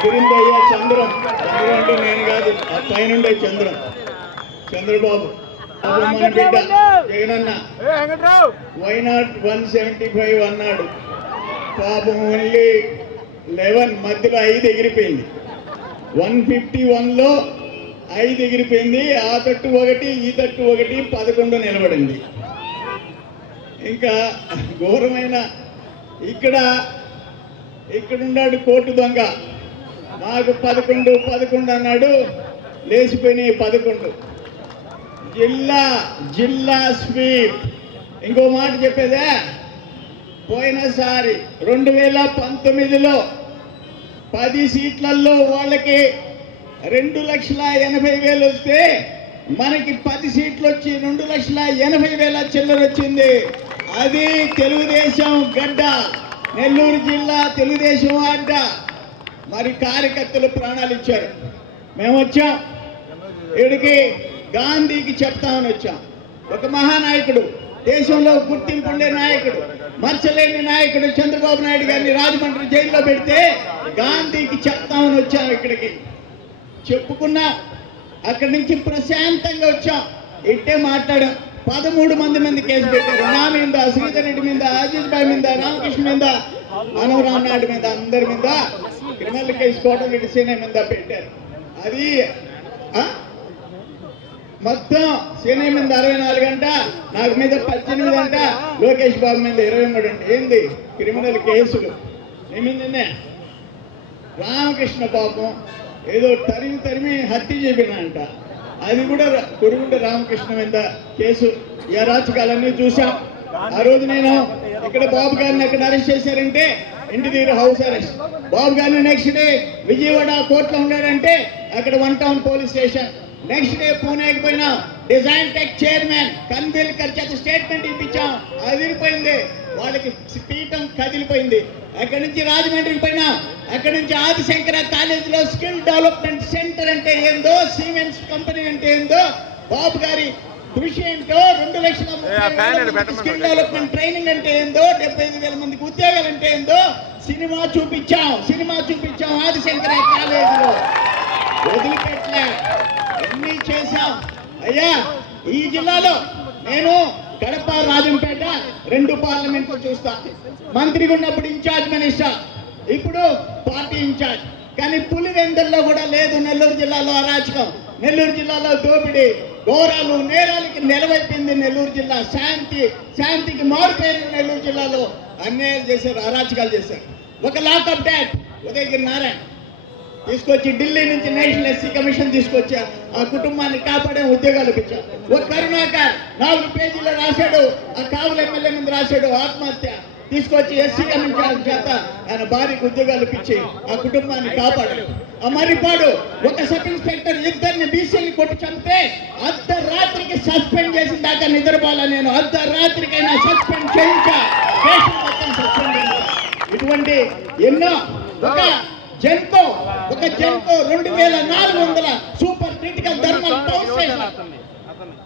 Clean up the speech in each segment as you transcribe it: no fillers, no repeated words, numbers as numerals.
అదిరిందయ్యా చంద్రం. చంద్రం అంటే నేను కాదు, ఆ పైనుండే చంద్రం, చంద్రబాబు. మన బిడ్డ జగనన్న వైనాట్ 175 అన్నాడు. పాపం ఓన్లీ 11, మధ్యలో 5 ఎగిరిపోయింది. 151లో 5 ఎగిరిపోయింది. ఆ తట్టు 1, ఈ తట్టు 1, 11 నిలబడింది. ఇంకా ఘోరమైన ఇక్కడున్నాడు కోటు దొంగ. నాకు 11 అన్నాడు, లేచిపోయినాయి 11. జిల్లా స్వీప్. ఇంకో మాట చెప్పేదే, పోయినసారి 2019లో 10 సీట్లలో వాళ్ళకి 2,80,000 వస్తే మనకి 10 సీట్లు వచ్చి 2,80,000 చిల్లర వచ్చింది. అది తెలుగుదేశం గడ్డ, నెల్లూరు జిల్లా తెలుగుదేశం అడ్డ. మరి కార్యకర్తలు ప్రాణాలు ఇచ్చారు. మేము వచ్చాం ఇక్కడికి గాంధీకి చెప్తామని వచ్చాం. ఒక మహానాయకుడు, దేశంలో గుర్తింపు ఉండే నాయకుడు, మర్చలేని నాయకుడు చంద్రబాబు నాయుడు గారిని రాజమండ్రి జైల్లో పెడితే గాంధీకి చెప్తామని వచ్చాం. ఇక్కడికి చెప్పుకున్నా, అక్కడి నుంచి ప్రశాంతంగా వచ్చాం. ఇట్టే మాట్లాడాం. 13 మంది కేసు పెట్టారు. నా మీద, శ్రీధర్ రెడ్డి మీద, అజిత్ భాయ్ మీద, రామకృష్ణ మీద, అనవరామ్ నాయుడు మీద, అందరి మీద క్రిమినల్ కేసు కోటరెడ్డి సేన మీద పెట్టారు. అది మొత్తం సేన మీద 64 అంట, నాకు మీద 18 అంట, లోకేష్ బాబు మీద 23 అంట. ఏంది క్రిమినల్ కేసులు? ఏమిందనే రామకృష్ణ పాపం ఏదో తరిమి హత్య చేపినంట. అది కూడా కురుగుంట రామకృష్ణ మీద కేసు. ఈ అరాచకాలన్నీ చూసాం. ఆ రోజు నేను ఇక్కడ బాబు గారిని ఎక్కడ అరెస్ట్ చేశారంటే ఇంటి దగ్గర హౌస్ అరెస్ట్. బాబు గారిని నెక్స్ట్ డే విజయవాడ కోర్టులో ఉన్నాడంటే అక్కడ 1 town police station. Next day పూణేకి పోయినాం. డిజైన్ టెక్ చైర్మన్ కన్విల్కర్ చేత స్టేట్మెంట్ ఇప్పించాం. అదిరిపోయింది, వాళ్ళకి పీఠం కదిలిపోయింది. అక్కడి నుంచి రాజమండ్రికి పోయినాం. అక్కడి నుంచి ఆదిశంకర కాలేజీలో స్కిల్ డెవలప్మెంట్ సెంటర్ అంటే ఏందో, సిమెంట్స్ కంపెనీ అంటే ఏందో, బాబు గారి కృషి ఏంటో, 2,30,000 స్కిల్ డెవలప్మెంట్ ట్రైనింగ్ అంటే ఏందో, 75,000 మందికి ఉద్యోగాలు అంటే ఏందో సినిమా చూపించాం. ఆదిశంకర కాలేజీలో వదిలిపెట్టలే, అన్నీ చేశాం. అయ్యా ఈ జిల్లాలో నేను కడప, రాజంపేట 2 పార్లమెంట్లు చూస్తా. మంత్రిగా ఉన్నప్పుడు ఇన్ఛార్జ్ మినిస్టర్, ఇప్పుడు పార్టీ ఇన్ఛార్జ్. కానీ పులివెందుల్లో కూడా లేదు నెల్లూరు జిల్లాలో అరాచకం. నెల్లూరు జిల్లాలో దోపిడీ, ఘోరాలు, నేరాలకి నిలవైపోయింది నెల్లూరు జిల్లా. శాంతికి మారుపేరు నెల్లూరు జిల్లాలో. అన్యాయాలు చేశారు, అరాచకాలు చేశారు. ఒక లాకప్ డాడ్ ఉదయగిరి నారాయణ తీసుకొచ్చి ఢిల్లీ నుంచి నేషనల్ ఎస్సీ కమిషన్ తీసుకొచ్చారు. ఆ కుటుంబాన్ని కాపాడే ఉద్యోగాలు ఇచ్చారు. ఒక కరుణాకర్ 4 పేజీలో రాశాడు. ఆ కావుల ఎమ్మెల్యే ముందు రాశాడు ఆత్మహత్య. తీసుకొచ్చి ఎస్సీ కమిషన్ చేత ఆయన భార్యకు ఉద్యోగాలు ఇచ్చి ఆ కుటుంబాన్ని కాపాడాడు. ఆ మర్రిపాడు ఒక సబ్ ఇన్స్పెక్టర్ 2 బీసీని కొట్టి చంపితే అర్ధరాత్రికి సస్పెండ్ చేసిన దాకా నిద్రపోలే నేను. అర్ధరాత్రికైనా సస్పెండ్ చేయించా, దేశం మొత్తం సస్పెండ్ చేయించా. ఇటువంటి ఎన్నో. ఒక Genco 2,400 super critical thermal power station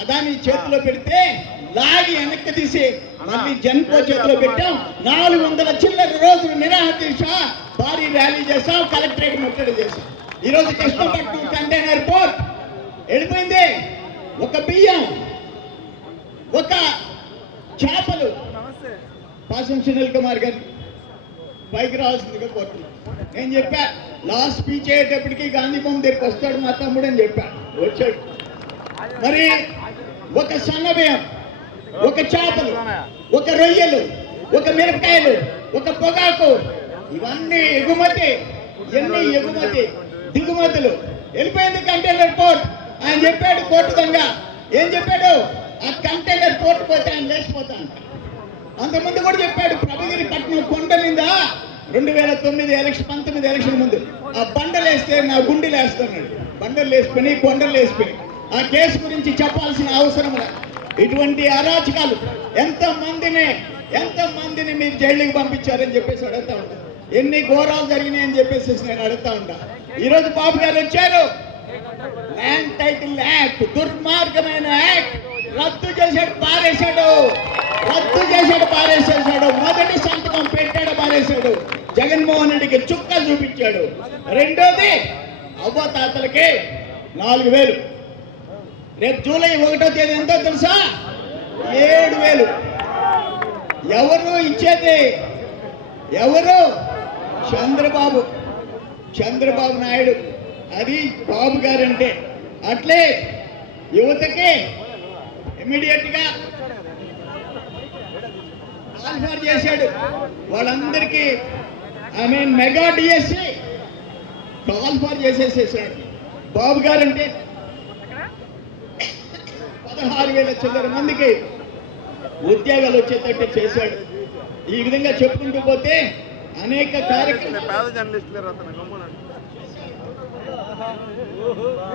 Adani చేతిలో పెడితే లాగి వెనక్కి తీసి మళ్ళీ జెన్కో చేతిలో పెట్టాం. 400 చిల్లర రోజులు నిరాహార దీక్ష, భారీ ర్యాలీ చేశాం, కలెక్టరేట్ ముట్టడి చేశాం. ఈరోజు కృష్ణపట్నం కంటైనర్ పోర్ట్ వెళ్ళిపోయింది. ఒక బియ్యం, ఒక చేపలు. పాసం సునీల్ కుమార్ గారు పైకి రావాల్సిందిగా కోరుతున్నాను. నేను చెప్పా లాస్ట్ స్పీచ్ అయ్యేటప్పటికి గాంధీ బొమ్మ దగ్గరికి వస్తాడు మా తమ్ముడు అని చెప్పా. వచ్చాడు. మరి ఒక సన్నబియ్యం, ఒక చేపలు, ఒక రొయ్యలు, ఒక మిరపకాయలు, ఒక పొగాకు, ఇవన్నీ ఎగుమతి. దిగుమతులు వెళ్ళిపోయింది కంటైనర్ పోర్ట్. ఆయన చెప్పాడు కోర్టు దొంగ. ఏం చెప్పాడు? ఆ కంటైనర్ పోర్ట్ పోతే ఆయన లేచిపోతాను. అంతకుముందు కూడా చెప్పాడు ప్రభగిరి పట్నం కొండ మీద 2019 ఎలక్షన్ ముందు ఆ బండలు వేస్తే నా గుండెలు వేస్తున్నాడు. బండలు వేసుకుని కొండలు వేసుకుని ఆ కేసు గురించి చెప్పాల్సిన అవసరం లేదు. ఇటువంటి అరాచకాలు ఎంతమందిని మీరు జైలుకి పంపించారని చెప్పేసి అడుగుతా ఉంటా. ఎన్ని ఘోరాలు జరిగినాయని చెప్పేసి నేను అడుగుతా ఉంటా. ఈరోజు బాబు గారు వచ్చారు. ల్యాండ్ టైటిల్ యాక్ట్, దుర్మార్గమైన యాక్ట్ రద్దు చేశాడు, పారేశాడు. మొదటి సంతకం మొత్తం పెట్టాడు మానేశాడు. జగన్మోహన్ రెడ్డికి చుక్క చూపించాడు. రెండోది అవ్వతాతలకి 4,000. రేపు జూలై 1వ తేదీ ఎంతో తెలుసా? 7,000. ఎవరు ఇచ్చేది? ఎవరు? చంద్రబాబు నాయుడు. అది బాబు గారంటే. అట్లే యువతకి ఇమ్మీడియట్ గా ట్రాన్స్ఫర్ చేశాడు. వాళ్ళందరికీ మెగా డిఎస్సి ట్రాన్స్ఫర్ చేసేసేసాడు. బాబు గారంటే 16,000 చిల్లర మందికి ఉద్యోగాలు వచ్చేటట్టు చేశాడు. ఈ విధంగా చెప్పుకుంటూ పోతే అనేక కార్యక్రమాలు.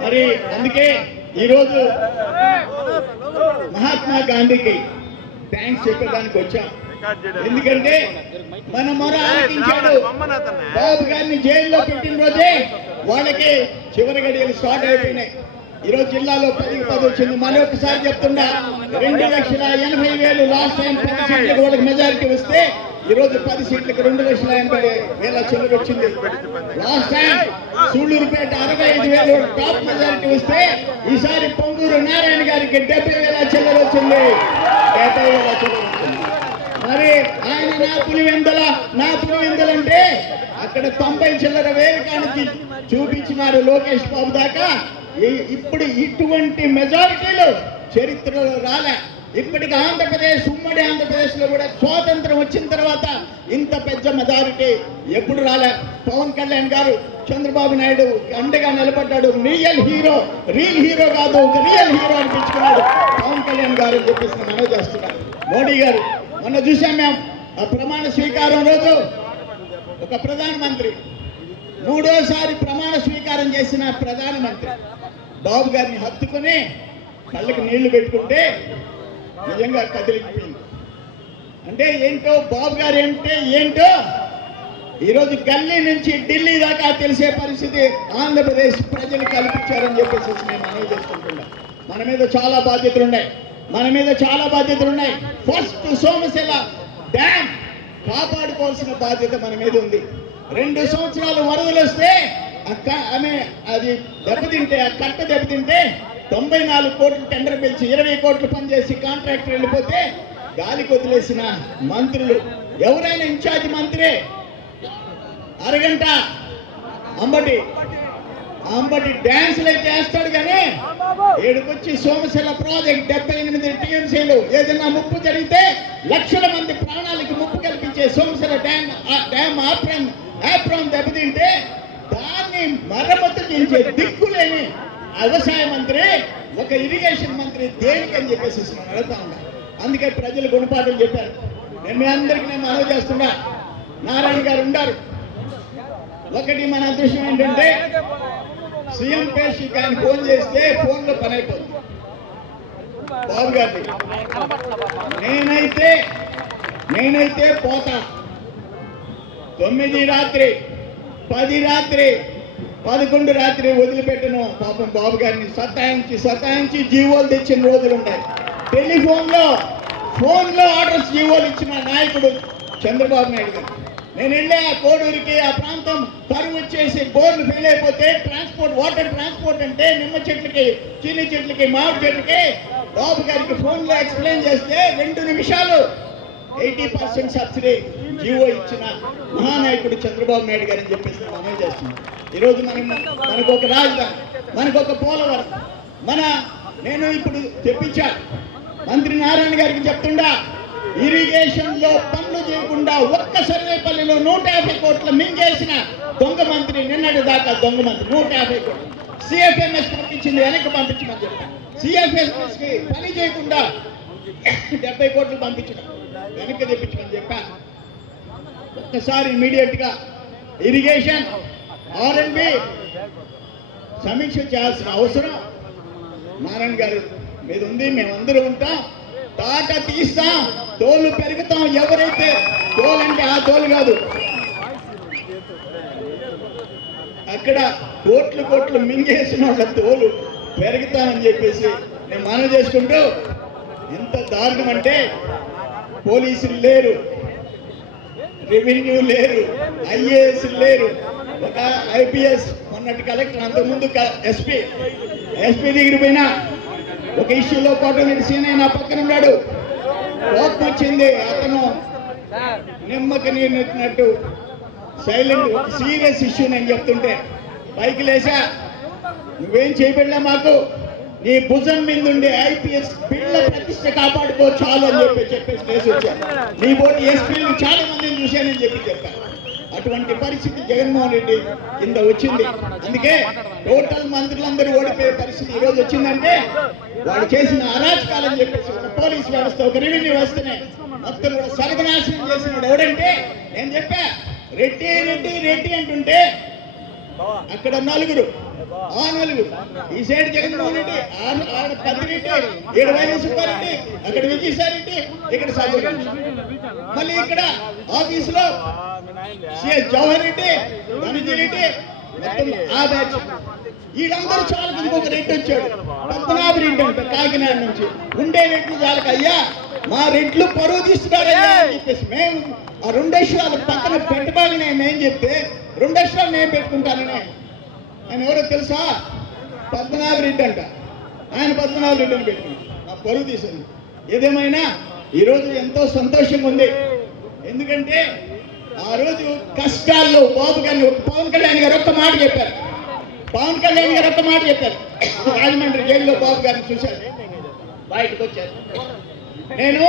మరి అందుకే ఈరోజు మహాత్మా గాంధీకి థ్యాంక్స్ చెప్పడానికి వచ్చాం. ఎందుకంటే మన మొర ఆలకించాడు. బాబు గారిని జైల్లో పెట్టిన రోజే వాళ్ళకి చివరి గడియలు స్టార్ట్ అయిపోయినాయి. ఈరోజు జిల్లాలో 10కి 10 వచ్చింది. మరొకసారి చెప్తున్నా, 2,80,000 లాస్ట్ టైం 10 సీట్లకు వాళ్ళకి మెజారిటీ వస్తే ఈరోజు 10 సీట్లకు 2,80,000 చిల్లర వచ్చింది. Last time Sullurpeta 65,000 top majority వస్తే ఈసారి పొంగూరు నారాయణ గారికి 70,000 చిల్లర వచ్చింది. 70,000 చిల్లర వచ్చింది. మరి ఆయన నా పులివెందలంటే అక్కడ 90 చిల్లర వేలు కానికి చూపించినారు లోకేష్ బాబు దాకా. ఇప్పుడు ఇటువంటి మెజారిటీలు చరిత్రలో రాలే. ఇప్పటికి ఆంధ్రప్రదేశ్, ఉమ్మడి ఆంధ్రప్రదేశ్ లో కూడా స్వాతంత్రం వచ్చిన తర్వాత ఇంత పెద్ద మెజారిటీ ఎప్పుడు రాలే. పవన్ కళ్యాణ్ గారు చంద్రబాబు నాయుడు అండగా నిలబడ్డాడు. రియల్ హీరో కాదు, ఒక రియల్ హీరో అనిపించుకున్నాడు పవన్ కళ్యాణ్ గారు అని చెప్పేసి మనవి చేస్తున్నారు. మోడీ గారు మొన్న చూసాం మేము. ఆ ప్రమాణ స్వీకారం రోజు ఒక ప్రధానమంత్రి, 3వసారి ప్రమాణ స్వీకారం చేసిన ప్రధానమంత్రి బాబు గారిని హత్తుకుని కళ్ళకి నీళ్లు పెట్టుకుంటే నిజంగా కదిలిపోయింది. అంటే ఏంటో బాబు గారు ఏంటో ఈరోజు గల్లీ నుంచి ఢిల్లీ దాకా తెలిసే పరిస్థితి ఆంధ్రప్రదేశ్ ప్రజలు కల్పించారని చెప్పేసి నేను మనవి చేసుకుంటున్నా. మన మీద చాలా బాధ్యతలు ఉన్నాయి. ఫస్ట్ సోమశిల డ్యామ్ కాపాడుకోవాల్సిన బాధ్యత మన మీద ఉంది. 2 సంవత్సరాలు వరదలు వస్తే అది దెబ్బతింటే, ఆ కట్ట దెబ్బతింటే 94 కోట్లు టెండర్ పిలిచి 20 కోట్లు పనిచేసి కాంట్రాక్టర్ వెళ్ళిపోతే గాలికి వదిలేసిన మంత్రులు. ఎవరైనా ఇన్ఛార్జ్ మంత్రి అరగంట అంబటి డ్యాన్సులు అయితే వేస్తాడు కానీ ఏడుకొచ్చి సోమశిల ప్రాజెక్ట్ 78 టీఎంసీలు ఏదైనా ముప్పు జరిగితే లక్షల మంది ప్రాణాలకు ముప్పు కల్పించే సోమశిల డ్యామ్ ఆప్రాన్ దెబ్బతింటే దాన్ని మరమ్మతు చేసే దిక్కులేని వ్యవసాయ మంత్రి, ఒక ఇరిగేషన్ మంత్రి దేనికని చెప్పేసి అడుగుతా ఉన్నారు. అందుకే ప్రజలు గుణపాఠం చెప్పారు. నేను మీ అందరికీ మనవి చేస్తున్నా, నారాయణ గారు ఉన్నారు. ఒకటి మన అదృష్టం ఏంటంటే సీఎం పేషికి ఆయన ఫోన్ చేస్తే ఫోన్లో పని అయిపోతుంది. బాబు గారిని నేనైతే పోతా. 9 రాత్రి 10 రాత్రి 11 రాత్రి వదిలిపెట్టను. పాపం బాబు గారిని సతాయించి జీవోలు తెచ్చిన రోజులు ఉన్నాయి. ఫోన్లో ఆర్డర్స్ జీవోలు ఇచ్చిన నాయకుడు చంద్రబాబు నాయుడు గారు. నేను వెళ్ళి ఆ కోడూరికి, ఆ ప్రాంతం కరువు వచ్చేసి బోర్లు ఫెయిల్ అయిపోతే వాటర్ ట్రాన్స్పోర్ట్ అంటే నిమ్మ చెట్లకి, చీని చెట్లకి, మామిడి చెట్లకి బాబు గారికి ఫోన్లో ఎక్స్ప్లెయిన్ చేస్తే 2 నిమిషాలు 80% సబ్సిడీ జీవో ఇచ్చిన మహానాయకుడు చంద్రబాబు నాయుడు గారు అని చెప్పేసి మనం చేస్తున్నాం. ఈరోజు మనకు ఒక రాజధాని, మనకు ఒక పోలవరం, నేను ఇప్పుడు తెప్పించా మంత్రి నారాయణ గారికి చెప్తుండా, ఇరిగేషన్ లో పనులు చేయకుండా ఒక్క సర్వేపల్లిలో 150 కోట్లు మింగేసిన దొంగ మంత్రి. నిన్నటి దాకా దొంగ మంత్రి 150 కోట్లు సిఎఫ్ఎంఎస్ పంపించింది, వెనక్కి పంపించమని చెప్పాను. సిఎఫ్ఎంఎస్ కి పని చేయకుండా 70 కోట్లు పంపించడం, వెనక్కి తెప్పించమని చెప్పాను. ఒక్కసారి ఇమీడియట్ గా ఇరిగేషన్ R&B సమీక్ష చేయాల్సిన అవసరం నారాయణ గారు మీద ఉంది. మేమందరూ ఉంటాం, తాట తీస్తాం, తోలు పెరుగుతాం. ఎవరైతే తోలంటే ఆ తోలు కాదు, అక్కడ కోట్లు మింగేసిన వాళ్ళ తోలు పెరుగుతామని చెప్పేసి నేను మనవి చేసుకుంటూ, ఎంత దారుణం అంటే పోలీసులు లేరు, రెవెన్యూ లేరు, ఐఏఎస్ లేరు, ఒక ఐపీఎస్ మొన్నటి కలెక్టర్, అంతకుముందు ఎస్పీ దగ్గర పోయినా ఒక ఇష్యూలో కోటమిరెడ్డి సీనయ్య నా పక్కన ఉన్నాడు. కోపం వచ్చింది, అతను నిమ్మకి నీరు నెట్టినట్టు సైలెంట్. ఒక సీరియస్ ఇష్యూ నేను చెప్తుంటే పైకి లేచా, నువ్వేం చేయబడలే, మాకు నీ భుజం మీద ఉండే ఐపీఎస్ పిల్ల ప్రతిష్ట కాపాడుకో చాలు అని చెప్పేసి లేచి వచ్చాను. నీ బోటి ఎస్పీలు చాలా మందిని చూశానని చెప్పాను. అటువంటి పరిస్థితి జగన్మోహన్ రెడ్డి కింద వచ్చింది. అందుకే టోటల్ మంత్రులందరూ ఓడిపోయే పరిస్థితి ఈరోజు వచ్చిందంటే వాడు చేసిన అరాచకాలని చెప్పేసి ఒక పోలీస్ వ్యవస్థ, ఒక రెవెన్యూ వ్యవస్థనే మొత్తం కూడా సర్వనాశనం చేసినాడు. ఎవడంటే నేను చెప్పా, రెడ్డి రెడ్డి రెడ్డి అంటుంటే అక్కడ నలుగురు, ఆ నలుగురు, ఈ సైడ్ జగన్మోహన్ రెడ్డి, ఆడ పద్దిరెడ్డి, ఈడ వైఎస్ సుబ్బారెడ్డి, అక్కడ విజయసాయిరెడ్డి, ఇక్కడ సాగర్ రెడ్డి, మళ్ళీ ఇక్కడ ఆఫీసులో సిఎస్ జవహర్ రెడ్డి, ధనంజయ రెడ్డి, మొత్తం ఆ బ్యాచ్. వీళ్ళందరూ చాలా ఇంకొక రెడ్డి వచ్చాడు, పద్మనాభ రెడ్డి అంట కాకినాడ నుంచి. ఉండే రెడ్లు చాలక అయ్యా మా రెడ్లు పరువు తీస్తున్నారయ్యా అని చెప్పేసి మేము ఆ 2 అక్షరాలు పక్కన పెట్టబాలని మేము చెప్తే 2 అక్షరాలు నేను పెట్టుకుంటానని. ఆయన ఎవరో తెలుసా? పద్మనాభ రెడ్డి అంట. ఆయన పద్మనాభ రెడ్డి అని పెట్టుకున్నాడు, ఆ పరువు తీసింది. ఏదేమైనా ఈరోజు ఎంతో సంతోషంగా ఉంది. ఎందుకంటే ఆ రోజు కష్టాల్లో బాబు గారిని పవన్ కళ్యాణ్ గారు ఒక్క మాట చెప్పారు. రాజమండ్రి జైల్లో బాబు గారిని చూశారు, బయటకు వచ్చారు. నేను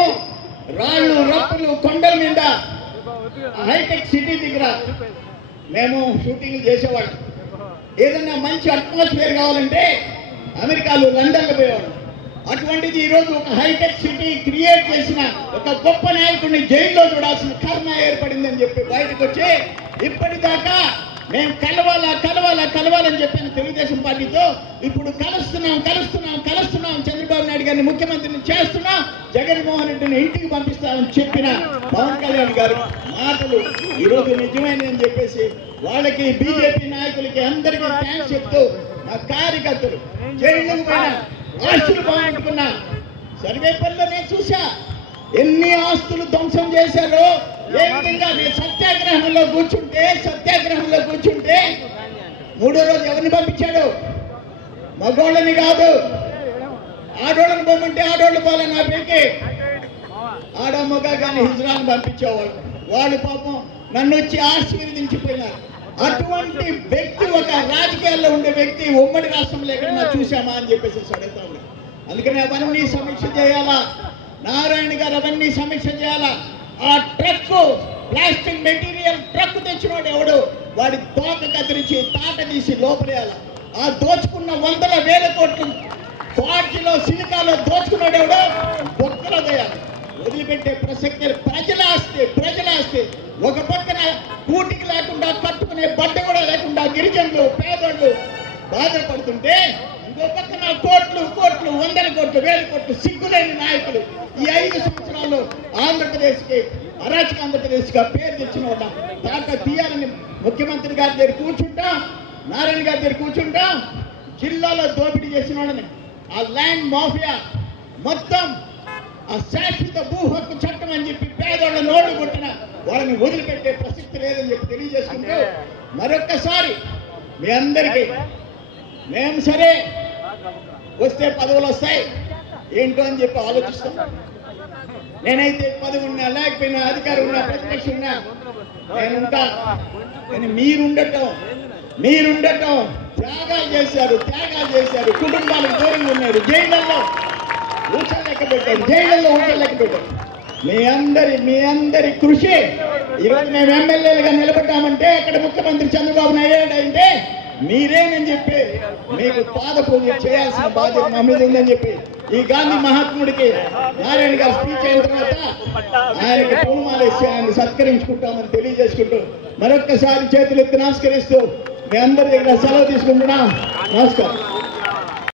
రాళ్ళు రప్పులు కొండల మీద హైటెక్ సిటీ దగ్గర మేము షూటింగ్లు చేసేవాళ్ళం. ఏదన్నా మంచి అట్మాస్ఫియర్ కావాలంటే అమెరికాలో, లండన్లో పోయేవాళ్ళం. అటువంటిది ఈరోజు ఒక హైటెక్ సిటీ క్రియేట్ చేసిన ఒక గొప్ప నాయకుడిని జైల్లో చూడాల్సిన కర్మ ఏర్పడిందని చెప్పి బయటకు వచ్చి ఇప్పటిదాకా మేము కలవాలని చెప్పిన తెలుగుదేశం పార్టీతో ఇప్పుడు కలుస్తున్నాం. చంద్రబాబు నాయుడు గారిని ముఖ్యమంత్రిని చేస్తున్నాం, జగన్మోహన్ రెడ్డిని ఇంటికి పంపిస్తామని చెప్పిన పవన్ కళ్యాణ్ గారు మాటలు ఈరోజు నిజమైనని చెప్పేసి వాళ్ళకి, బీజేపీ నాయకులకి అందరికీ థ్యాంక్స్ చెప్తూ, నా కార్యకర్తలు జైళ్ళకు పోయినా, ఆస్తులు బాగుంటున్నా, సర్వేపల్లిలో నేను చూసా ఎన్ని ఆస్తులు ధ్వంసం చేశారో. ఏ విధంగా నేను సత్యాగ్రహంలో కూర్చుంటే 3వ రోజు ఎవరిని పంపించాడు? మగోళ్ళని కాదు, ఆడోళ్ళని పోమంటే ఆడోళ్ళు పోలే. నా పేరుకి ఆడ మగ కానీ హిజ్రాన్ని పంపించేవాళ్ళు. వాళ్ళు పాపం నన్ను వచ్చి ఆశీర్వదించిపోయినారు. అటువంటి వ్యక్తి, ఒక రాజకీయాల్లో ఉండే వ్యక్తి ఉమ్మడి రాష్ట్రంలో ఎక్కడన్నా చూసామా అని చెప్పేసి అడుగుతాము. అందుకని అవన్నీ సమీక్ష చేయాలా, నారాయణ గారు అవన్నీ సమీక్ష చేయాలా. ఆ ట్రక్, ప్లాస్టిక్ మెటీరియల్ ట్రక్ తెచ్చినోడు ఎవడు, వాడి తోక కత్తిరించి తాట తీసి లోపలేయాల. ఆ దోచుకున్న 100,000 కోట్లు పార్టీలో సిలికాలో దోచుకున్నాడు ఎవడో బొక్కలో వేయాలి. వదిలిపెట్టే ప్రసక్తి. ప్రజల ఆస్తి ఒక పక్కన కూటికి లేకుండా, కట్టుకునే బట్ట కూడా లేకుండా గిరిజనులు, పేదోళ్ళు బాధపడుతుంటే, ఇంకో పక్కన కోట్లు 100 కోట్లు 1000 కోట్లు సిగ్గులేని నాయకులు ఈ 5 సంవత్సరాలు ఆంధ్రప్రదేశ్కి, అరాచక ఆంధ్రప్రదేశ్గా పేరు తెచ్చిన వాళ్ళ తాట తీయాలని ముఖ్యమంత్రి గారి దగ్గర కూర్చుంటాం, నారాయణ గారి దగ్గర కూర్చుంటాం. జిల్లాలో దోపిడీ చేసిన వాళ్ళని, ఆ ల్యాండ్ మాఫియా మొత్తం, ఆ శాశ్వత భూ హక్కు చట్టం అని చెప్పి పేదోళ్ళ నోళ్లు కొట్టిన వాళ్ళని వదిలిపెట్టే ప్రసక్తి లేదని చెప్పి తెలియజేసుకుంటూ, మరొక్కసారి మీ అందరికీ మేము సరే వస్తే పదవులు వస్తాయి ఏంటో అని చెప్పి ఆలోచిస్తాం. నేనైతే పదవి ఉన్నా, లేకపోయినా, అధికారం ఉన్నా, ప్రతిపక్షం ఉన్నా నేనుంటా. కానీ మీరుండటం త్యాగాలు చేశారు, కుటుంబాలకు దూరంగా ఉన్నారు, జైళ్ళల్లో ఊచలెక్క పెట్టారు. మీ అందరి కృషి ఈరోజు మేము ఎమ్మెల్యేలుగా నిలబడ్డామంటే, అక్కడ ముఖ్యమంత్రి చంద్రబాబు నాయుడు అంటే మీరేనని చెప్పి మీకు పాద పూజ చేయాల్సిన బాధ్యత మా మీద ఉందని చెప్పి ఈ గాంధీ మహాత్ముడికి నారాయణ గారు స్పీచ్ అయిన తర్వాత ఆయనకి పూలమాలేసి ఆయన సత్కరించుకుంటామని తెలియజేసుకుంటూ మరొక్కసారి చేతులెత్తి నమస్కరిస్తూ మీ అందరి దగ్గర సెలవు తీసుకుంటున్నాం. నమస్కారం.